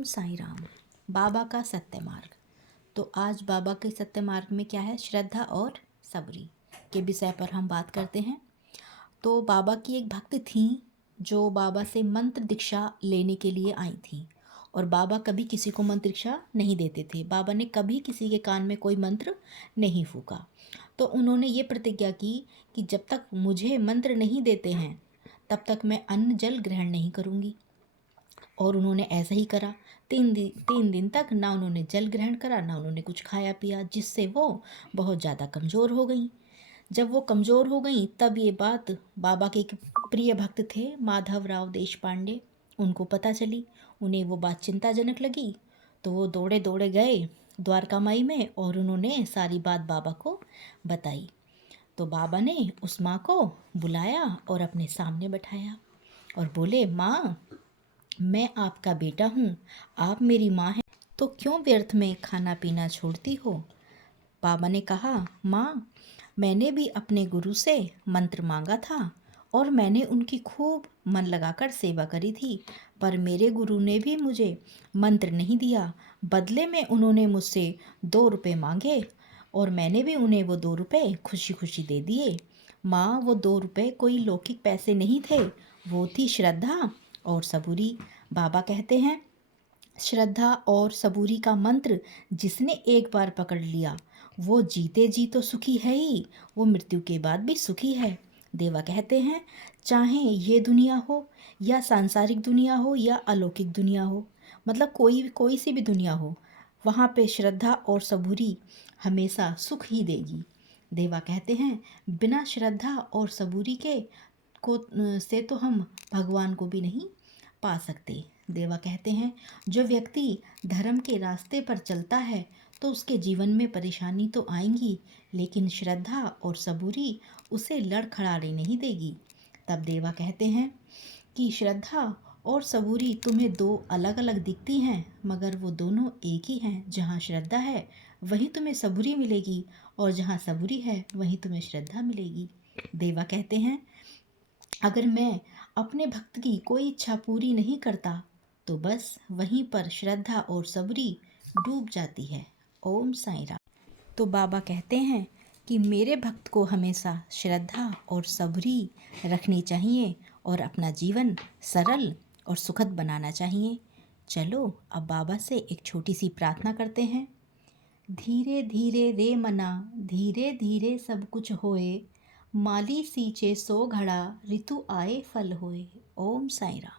ओम साईं राम। बाबा का सत्य मार्ग। तो आज बाबा के सत्य मार्ग में क्या है, श्रद्धा और सबरी के विषय पर हम बात करते हैं। तो बाबा की एक भक्त थी जो बाबा से मंत्र दीक्षा लेने के लिए आई थी, और बाबा कभी किसी को मंत्र दीक्षा नहीं देते थे। बाबा ने कभी किसी के कान में कोई मंत्र नहीं फूका। तो उन्होंने ये प्रतिज्ञा की कि जब तक मुझे मंत्र नहीं देते हैं तब तक मैं अन्न जल ग्रहण नहीं करूँगी। और उन्होंने ऐसा ही करा। 3 दिन तक ना उन्होंने जल ग्रहण करा, ना उन्होंने कुछ खाया पिया, जिससे वो बहुत ज़्यादा कमज़ोर हो गई। जब वो कमज़ोर हो गई तब ये बात बाबा के एक प्रिय भक्त थे, माधवराव देशपांडे, उनको पता चली। उन्हें वो बात चिंताजनक लगी, तो वो दौड़े दौड़े गए द्वारका माई में और उन्होंने सारी बात बाबा को बताई। तो बाबा ने उस माँ को बुलाया और अपने सामने बैठाया और बोले, माँ, मैं आपका बेटा हूँ, आप मेरी माँ हैं, तो क्यों व्यर्थ में खाना पीना छोड़ती हो। बाबा ने कहा, माँ, मैंने भी अपने गुरु से मंत्र मांगा था और मैंने उनकी खूब मन लगाकर सेवा करी थी, पर मेरे गुरु ने भी मुझे मंत्र नहीं दिया। बदले में उन्होंने मुझसे 2 रुपये मांगे और मैंने भी उन्हें वो 2 रुपये खुशी खुशी दे दिए। माँ, वो 2 रुपये कोई लौकिक पैसे नहीं थे, वो थी श्रद्धा और सबूरी। बाबा कहते हैं, श्रद्धा और सबूरी का मंत्र जिसने एक बार पकड़ लिया वो जीते जी तो सुखी है ही, वो मृत्यु के बाद भी सुखी है। देवा कहते हैं, चाहे ये दुनिया हो या सांसारिक दुनिया हो या अलौकिक दुनिया हो, मतलब कोई सी भी दुनिया हो, वहाँ पे श्रद्धा और सबूरी हमेशा सुख ही देगी। देवा कहते हैं, बिना श्रद्धा और सबूरी के से तो हम भगवान को भी नहीं पा सकते। देवा कहते हैं, जो व्यक्ति धर्म के रास्ते पर चलता है तो उसके जीवन में परेशानी तो आएंगी, लेकिन श्रद्धा और सबूरी उसे लड़खड़ाने नहीं देगी। तब देवा कहते हैं कि श्रद्धा और सबूरी तुम्हें 2 अलग अलग दिखती हैं, मगर वो दोनों एक ही हैं। जहाँ श्रद्धा है वहीं तुम्हें सबूरी मिलेगी, और जहाँ सबूरी है वहीं तुम्हें श्रद्धा मिलेगी। देवा कहते हैं, अगर मैं अपने भक्त की कोई इच्छा पूरी नहीं करता तो बस वहीं पर श्रद्धा और सबरी डूब जाती है। ओम साईं राम। तो बाबा कहते हैं कि मेरे भक्त को हमेशा श्रद्धा और सबरी रखनी चाहिए और अपना जीवन सरल और सुखद बनाना चाहिए। चलो अब बाबा से एक छोटी सी प्रार्थना करते हैं। धीरे धीरे रे मना, धीरे धीरे सब कुछ होए, माली सींचे सो घड़ा, ऋतु आए फल होए। ओम साईं राम।